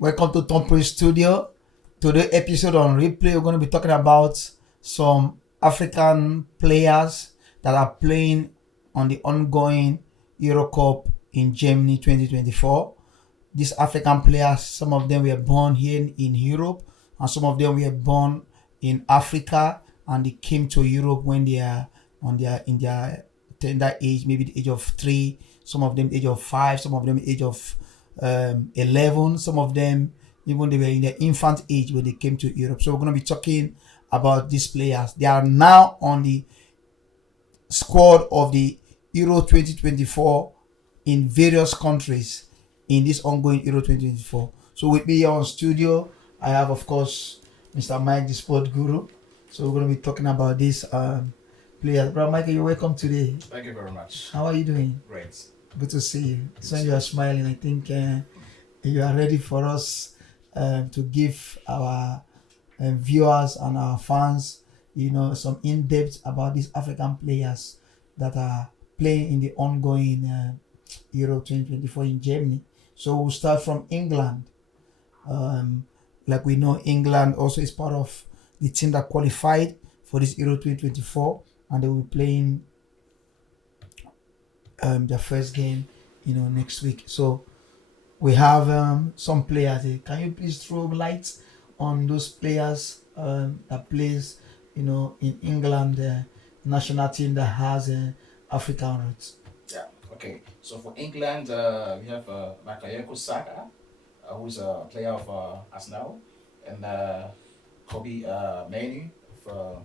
Welcome to Tomprey Studio. Today episode on replay, we're going to be talking about some African players that are playing on the ongoing Euro Cup in Germany 2024. These African players, some of them were born here in Europe, and some of them were born in Africa, and they came to Europe when they are in their tender age, maybe the age of 3. Some of them age of 5. Some of them age of 11. Some of them even they were in their infant age when they came to Europe. So we're going to be talking about these players. They are now on the squad of the Euro 2024 in various countries in this ongoing Euro 2024. So with me here on studio, I have, of course, Mr. Mike, the sport guru. So we're going to be talking about this players. Brother Michael, you're welcome today. Thank you very much. How are you doing? Great. Good to see you. So you are smiling. I think you are ready for us to give our viewers and our fans, some in-depth about these African players that are playing in the ongoing Euro 2024 in Germany. So we'll start from England. Like we know, England also is part of the team that qualified for this Euro 2024, and they will be playing their first game, next week. So we have some players here. Can you please throw light on those players that plays, in England national team that has African roots? Yeah. Okay. So for England, we have Bakayoko Saka, who's a player of Arsenal, and Kobe Mainoo for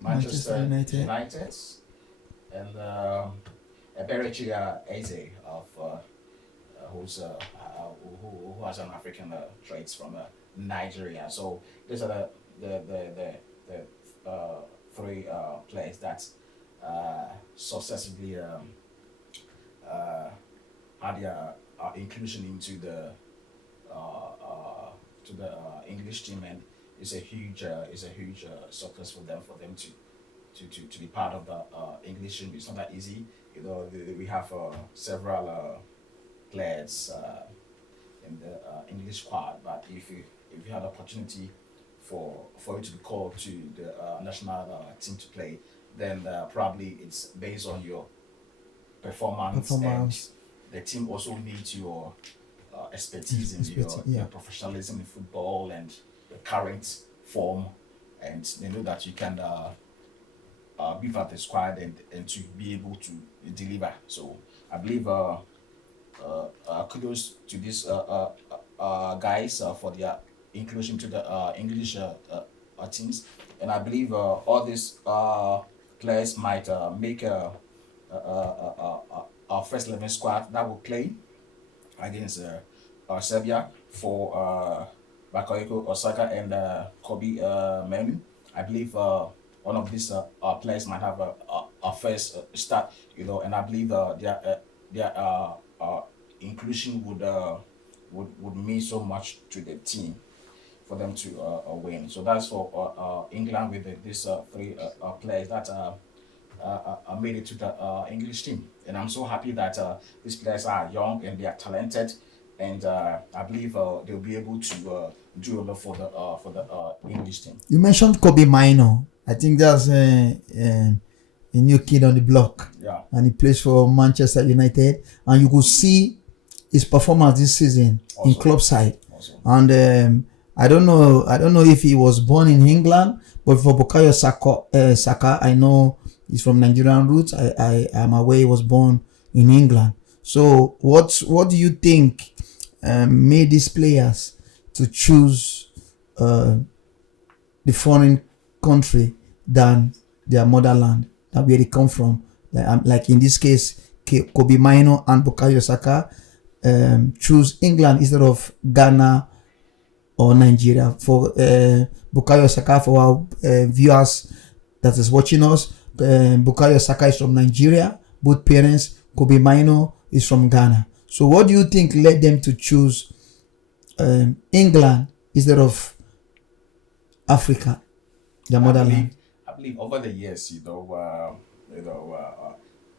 Manchester United, and Eberechi Eze of who has an African traits from Nigeria. So these are the three players that successively had their inclusion into the English team, and it's a huge success for them to be part of the English team. It's not that easy. We have several players in the English squad, but if you had opportunity for you to be called to the national team to play, then probably it's based on your performance. And the team also needs your expertise in your professionalism in football and your current form, and they know that you can beef up the squad and to be able to deliver. So I believe kudos to these guys for their inclusion to the English teams, and I believe all these players might make our first 11 squad that will play against Serbia for Bakayoko Osaka and Kobe Mainoo. I believe one of these players might have a first start, and I believe their inclusion would mean so much to the team for them to win. So that's for England with these three players that made it to the English team, and I'm so happy that these players are young and they are talented, and I believe they'll be able to do a lot for the English team. You mentioned Kobe Mainoo. I think that's a new kid on the block. Yeah. And he plays for Manchester United, and you could see his performance this season in club side. And I don't know if he was born in England, but for Bukayo Saka, I know he's from Nigerian roots. I am aware he was born in England. So what do you think made these players to choose the foreign country than their motherland, that where they come from? Like in this case, Kobe Mainoo and Bukayo Saka choose England instead of Ghana or Nigeria. For Bukayo Saka, for our viewers that is watching us, Bukayo Saka is from Nigeria, both parents. Kobe Mainoo is from Ghana. So what do you think led them to choose England instead of Africa, their motherland? I believe over the years,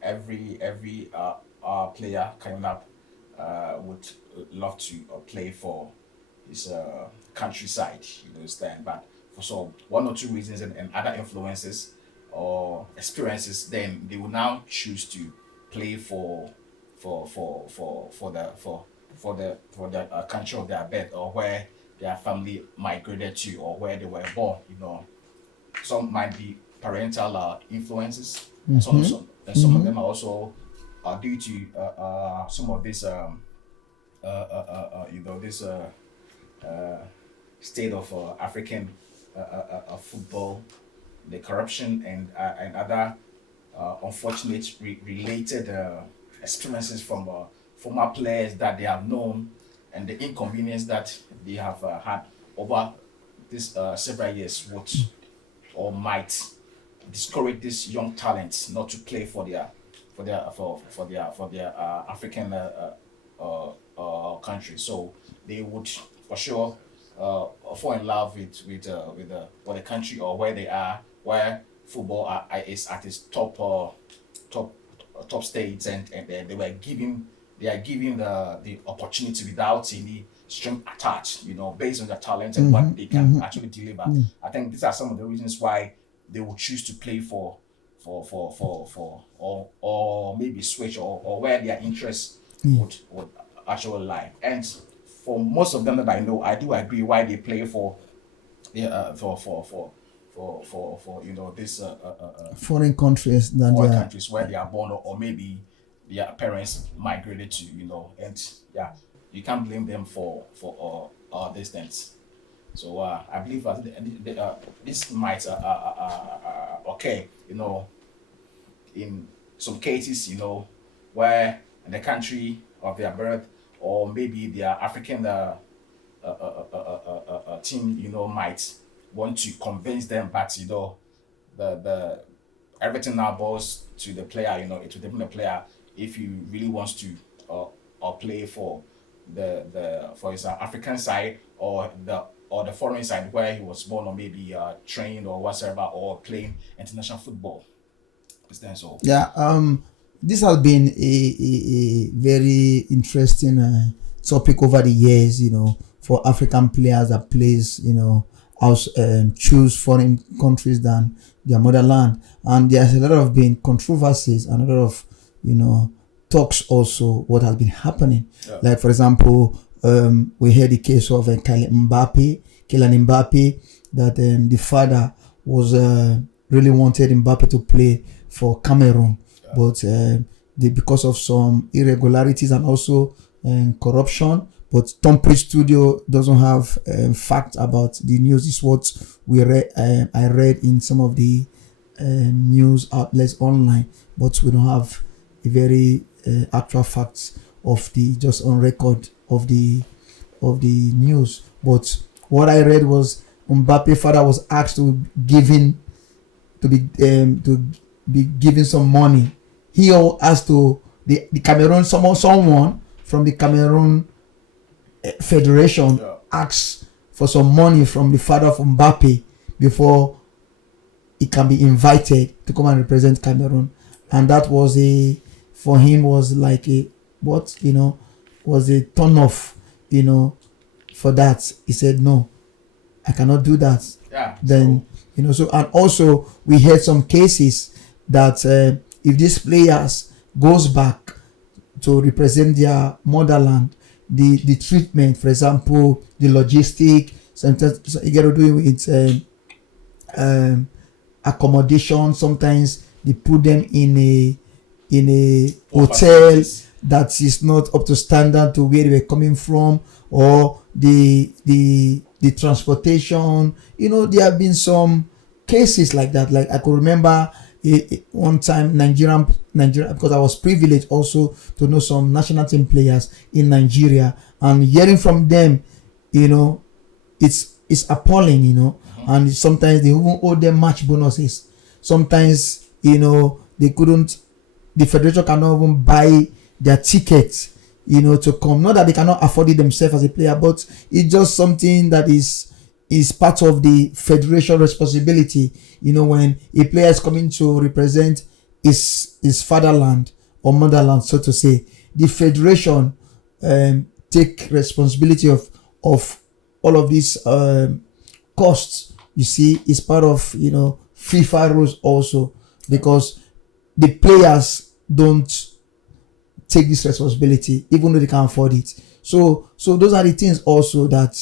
every player coming up would love to play for countryside, you understand. But for so one or two reasons and other influences or experiences, then they will now choose to play for the country of their birth, or where their family migrated to, or where they were born. You know, some might be parental influences. Some of them are also due to some of this this state of African football, the corruption and other unfortunate related experiences from former players that they have known, and the inconvenience that they have had over this several years would or might discourage these young talents not to play for their African country. So they would for sure fall in love with the country or where they are, where football is at its top states, and they are giving the opportunity without any string attached, you know, based on their talent and what they can actually deliver. I think these are some of the reasons why they will choose to play for or maybe switch or where their interests would actually lie. And for most of them that I know, I do agree why they play for you know this foreign countries countries where they are born, or maybe their parents migrated to, you know, and yeah, you can't blame them for these things. So I believe this might okay, you know, in some cases, you know, where in the country of their birth, or maybe their African team, you know, might want to convince them, but you know, the everything now boils to the player. You know, it will depend on the player if he really wants to or play for for his African side, or the foreign side where he was born, or maybe trained or whatsoever, or playing international football. So this has been a very interesting topic over the years, you know, for African players that plays, you know, choose foreign countries than their motherland. And there's a lot of been controversies and a lot of, you know, talks also what has been happening. Like, for example, we heard the case of Kylian Mbappe, that the father was really wanted Mbappe to play for Cameroon, but because of some irregularities and also corruption. But Tom Pritch Studio doesn't have facts about the news. Is what we read. I read in some of the news outlets online, but we don't have a very actual facts of the just on record of the news. But what I read was Mbappe father was asked to be given some money. He asked to the Cameroon, someone from the Cameroon Federation asked for some money from the father of Mbappe before he can be invited to come and represent Cameroon. And that was for him was like was a turn off, you know, for that. He said, no, I cannot do that. Then, you know, so, and also we had some cases that if these players goes back to represent their motherland, the treatment, for example, the logistic, sometimes you got to do with accommodation. Sometimes they put them in a hotel that is not up to standard to where they were coming from, or the transportation. You know, there have been some cases like that. Like I could remember one time Nigeria, because I was privileged also to know some national team players in Nigeria, and hearing from them, you know, it's appalling, you know. And sometimes they even owe them match bonuses. Sometimes, you know, the federation cannot even buy their tickets, you know, to come. Not that they cannot afford it themselves as a player, but it's just something that is part of the federation responsibility. You know, when a player is coming to represent his fatherland or motherland, so to say, the federation take responsibility of all of these costs, you see, is part of, FIFA rules also, because the players don't take this responsibility even though they can afford it. So those are the things also that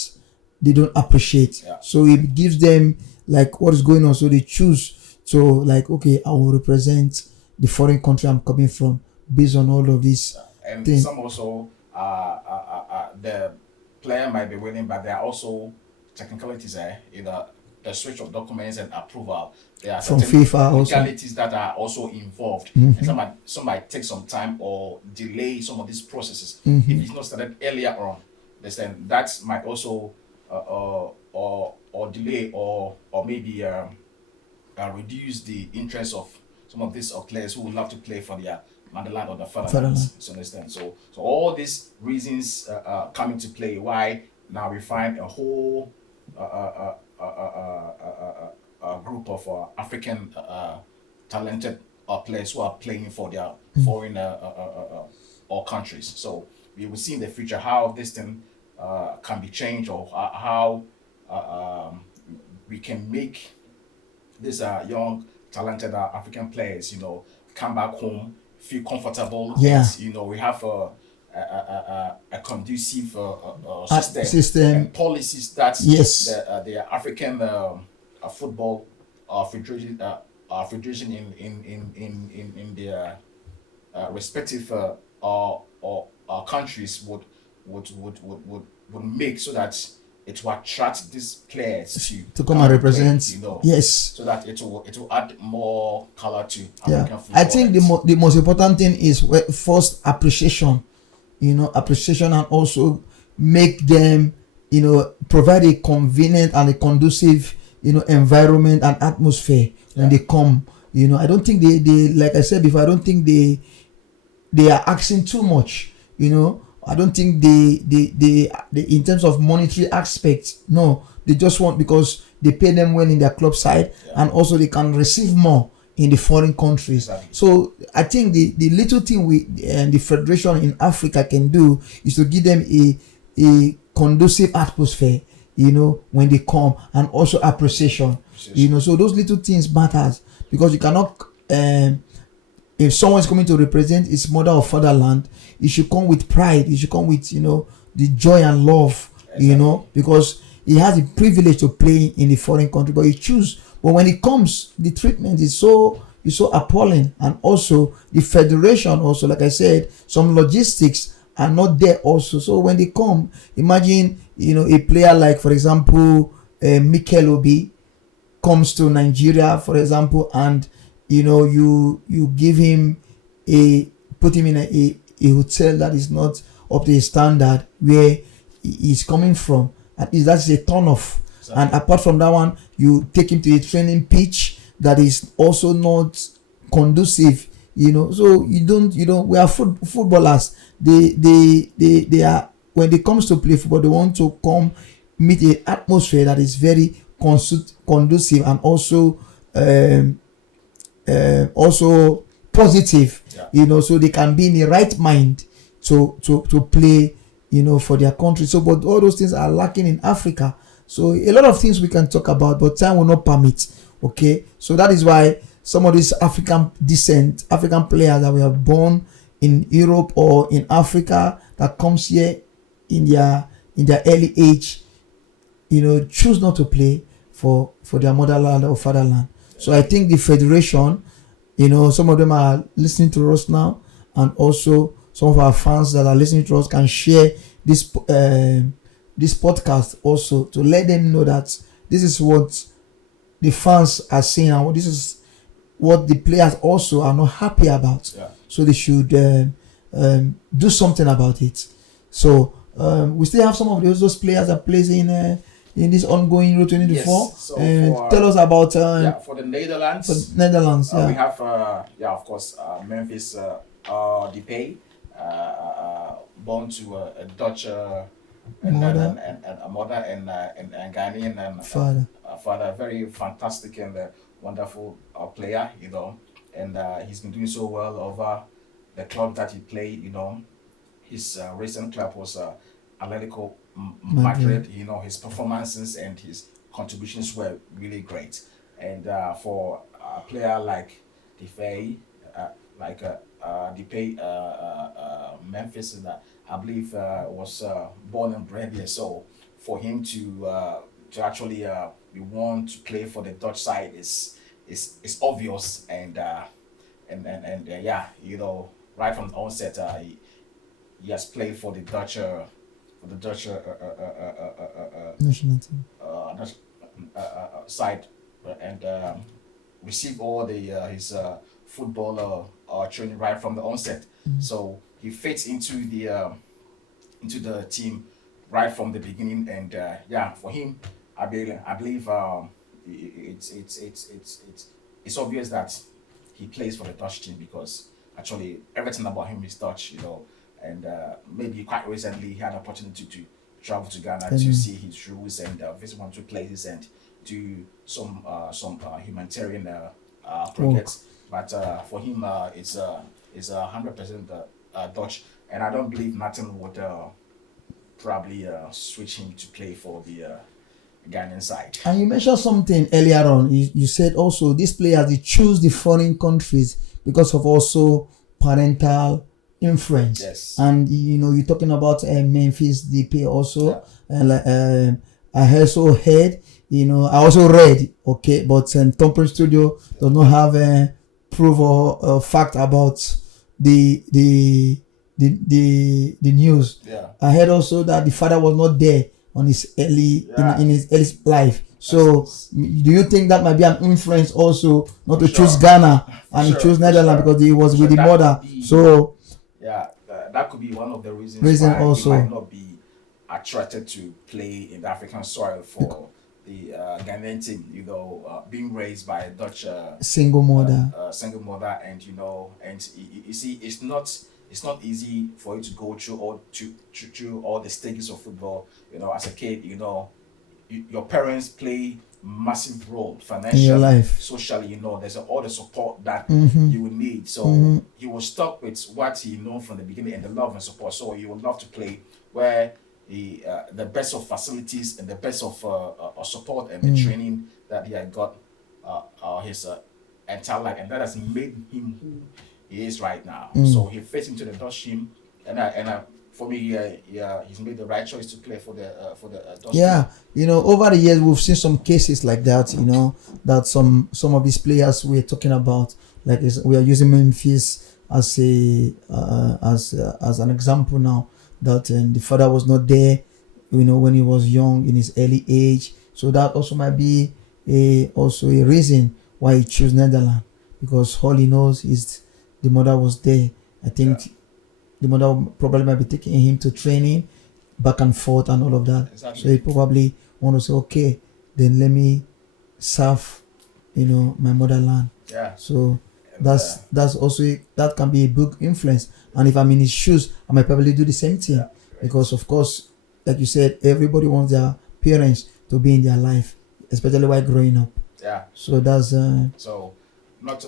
they don't appreciate. Yeah. So it gives them like what is going on. So they choose to like, okay, I will represent the foreign country I'm coming from based on all of this. And thing. some also, the player might be willing, but there are also technicalities. The switch of documents and approval. There are From certain FIFA also. legalities that are also involved, and some might take some time or delay some of these processes if it's not started earlier on. Then that might also or delay or maybe reduce the interest of some of these players who would love to play for their motherland or the fatherland. So understand. So all these reasons come into play. Why now we find a whole a group of African talented players who are playing for their foreign or countries. So we will see in the future how this thing can be changed, or how we can make these young talented African players, come back home, feel comfortable. Yeah. And, we have a conducive system and policies that yes the African football federation in their respective countries would make, so that it will attract these players to come and represent play, yes, so that it will add more color to yeah. African football. I think the most important thing is first appreciation, appreciation, and also make them, provide a convenient and a conducive, environment and atmosphere when they come. I don't think they like I said before, I don't think they are asking too much. I don't think they in terms of monetary aspects, no, they just want, because they pay them well in their club side, and also they can receive more in the foreign countries. Exactly. So I think the little thing the federation in Africa can do is to give them a conducive atmosphere, when they come, and also appreciation. So those little things matters, because you cannot if someone is coming to represent his mother or fatherland, he should come with pride. He should come with the joy and love. Exactly. Because he has the privilege to play in the foreign country, but he choose. But when it comes, the treatment is so appalling, and also the federation also, like I said, some logistics are not there also. So when they come, imagine a player like, for example, Mikel Obi comes to Nigeria, for example, and you give him put him in a hotel that is not up to his standard where he's coming from. At least that's a turn off. Exactly. And apart from that one, you take him to a training pitch that is also not conducive. So you don't. We are footballers. They are, when it comes to play football, they want to come meet an atmosphere that is very conducive, and also also positive. So they can be in the right mind to play for their country. So but all those things are lacking in Africa. So a lot of things we can talk about, but time will not permit. Okay, so that is why some of these African players that were born in Europe or in Africa that comes here in their early age, choose not to play for their motherland or fatherland. So I think the federation, some of them are listening to us now, and also some of our fans that are listening to us can share this podcast also, to let them know that this is what the fans are saying, and this is what the players also are not happy about. So they should do something about it. So we still have some of those players that plays in this ongoing Euro 2024. Yes. So tell us about for the Netherlands. We have of course Memphis Depay, born to a Dutch mother and Ghanaian father. Very fantastic and wonderful player, and he's been doing so well over the club that he played. His recent club was Atletico Madrid. You know, his performances and his contributions were really great. And for a player like DeFay, DeFay, Memphis, that I believe was born and bred here. So for him to actually be want to play for the Dutch side is obvious. And yeah, you know, right from the onset, he has played for the Dutch national team. Side, and received all the his football training right from the onset. So he fits into the team right from the beginning, and yeah, for him, I believe it's obvious that he plays for the Dutch team because actually everything about him is Dutch, you know, and maybe quite recently he had an opportunity to travel to Ghana to see his roots and visit one or two places and do some humanitarian projects. But for him, it's 100% Dutch, and I don't believe nothing would probably switch him to play for the Ghanaian side. And you mentioned something earlier on. You said also these players, they choose the foreign countries because of also parental influence. Yes. And you know, you're talking about Memphis Depay also. And I also heard, you know, I also read, okay, but Thumping Studio does not have proof or fact about the news. Yeah. I heard also that the father was not there on his early in his early life. So do you think that might be an influence also not to choose Ghana and to choose Netherlands because he was with the mother? So yeah, that could be one of the reasons why also he might not be attracted to play in the African soil for the Ghanaian team. You know, being raised by a Dutch single mother, and you know, and you see, it's not easy for you to go through all the stages of football. You know, as a kid, you know, your parents play massive role financially, in your life, socially. You know, there's all the support that you will need. So he was stuck with what he known from the beginning and the love and support. So he would love to play where the best of facilities and the best of support and the training that he had got his entire life, and that has made him who he is right now. So he fits into the Dutch team, and for me, he's made the right choice to play for the Dutch team. You know, over the years we've seen some cases like that. You know, that some of these players we're talking about, like we are using Memphis as an example now, that the father was not there, you know, when he was young in his early age. So that also might be also a reason why he chose Netherlands, because all he knows is the mother was there. I think the mother probably might be taking him to training back and forth and all of that. Exactly. So he probably want to say, okay, then let me serve, you know, my motherland. Yeah. So that's also that can be a big influence. And if I'm in his shoes, I might probably do the same thing, because of course, like you said, everybody wants their parents to be in their life, especially while growing up. Yeah. So that's so not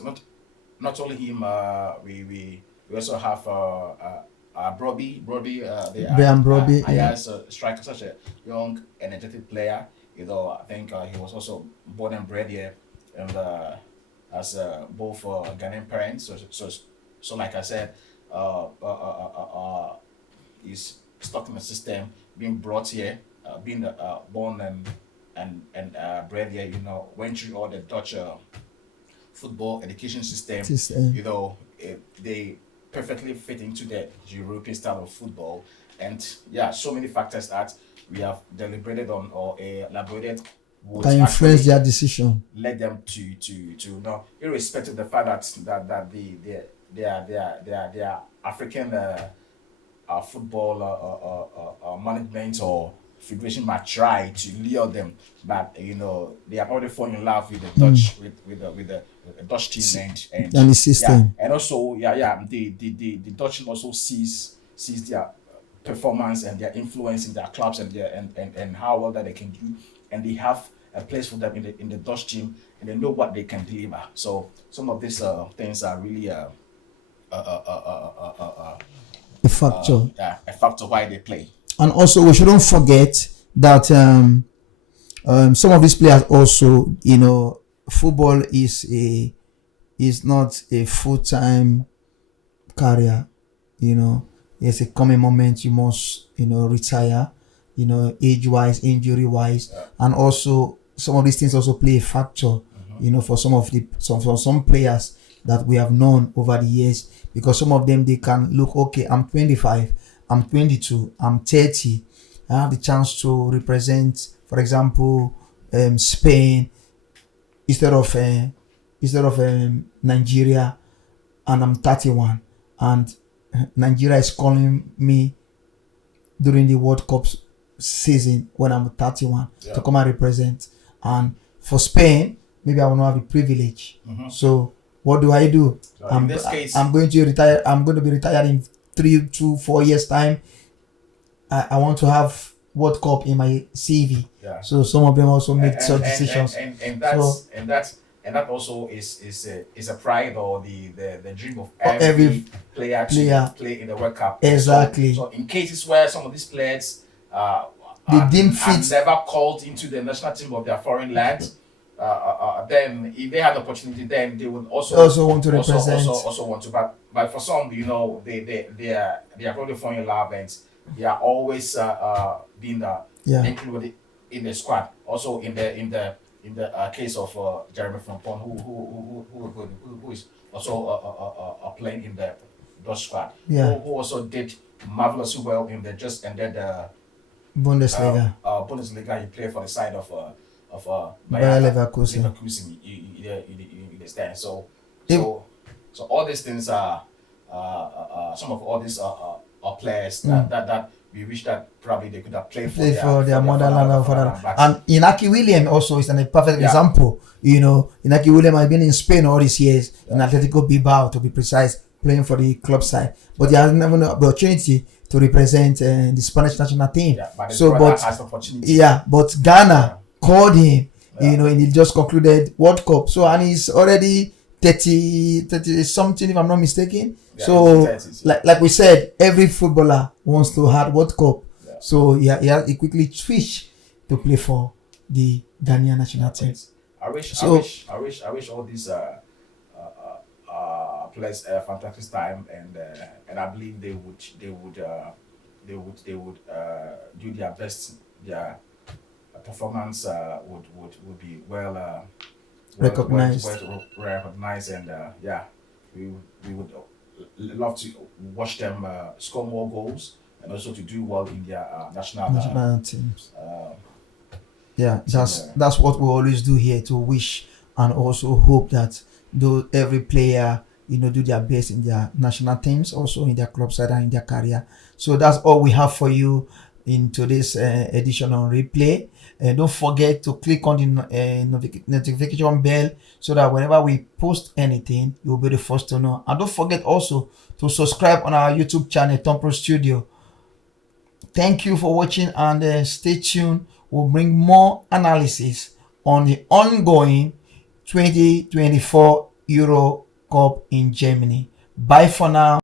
only him. We also have Brobby, Brian Brobby, as a striker, such a young, energetic player. You know, I think he was also born and bred here, and as both Ghanaian parents. So like I said, he's stuck in the system, being brought here, being born and bred here. You know, went through all the Dutch football education system. You know, they perfectly fit into the European style of football, and so many factors that we have deliberated on or elaborated would can influence their decision, led them to know, irrespective of the fact that they are African football management or federation might try to lure them, but you know, they have already fallen in love with the Dutch with the Dutch team and the system. And also the Dutch team also sees their performance and their influence in their clubs and and how well that they can do, and they have a place for them in the Dutch team, and they know what they can deliver. So some of these things are really a factor. A factor why they play. And also, we shouldn't forget that some of these players also, football is not a full-time career. There's a common moment you must, retire, age-wise, injury-wise, and also some of these things also play a factor, for some players that we have known over the years, because some of them, they can look, okay, I'm 25, I'm 22, I'm 30, I have the chance to represent, for example, Spain instead of Nigeria, and I'm 31, and Nigeria is calling me during the World Cup season when I'm 31 to come and represent. And for Spain, maybe I will not have the privilege. So what do I do? So in this case, I'm going to retire. I'm going to be retired in 3 to 4 years time. I want to have World Cup in my CV. Yeah. So some of them also make such decisions. And that also is a pride or the dream of every player to play in the World Cup. Exactly. So in cases where some of these players are never called into the national team of their foreign land, then if they have the opportunity, then they would also want to represent. Also want to. But for some, they are probably falling in love, and they are always being included in the squad. Also in the case of Jeremy Frimpong, who is also playing in the Dutch squad, who also did marvelously well in the just ended Bundesliga. Bundesliga. He played for the side of Bayer Leverkusen. You understand? So all these things are some of all these are players that we wish that probably they could have played for their motherland or fatherland. And Inaki William also is a perfect example. Inaki William has been in Spain all these years, in Atletico Bilbao to be precise, playing for the club side. But he has never had the opportunity to represent the Spanish national team. But Ghana called him, and he just concluded World Cup. So, and he's already 30 something, if I'm not mistaken. Like we said, every footballer wants to have World Cup. So he quickly switched to play for the Ghanaian national team. I wish all these players a fantastic time, and I believe they would do their best. Their performance would be well recognized, and we would love to watch them score more goals and also to do well in their national teams. That's what we always do here, to wish and also hope that every player do their best in their national teams, also in their club side and in their career. So that's all we have for you in today's edition on Replay. Don't forget to click on the notification bell so that whenever we post anything, you'll be the first to know. And don't forget also to subscribe on our YouTube channel, Tom Pro Studio. Thank you for watching, and stay tuned. We'll bring more analysis on the ongoing 2024 Euro Cup in Germany. Bye for now.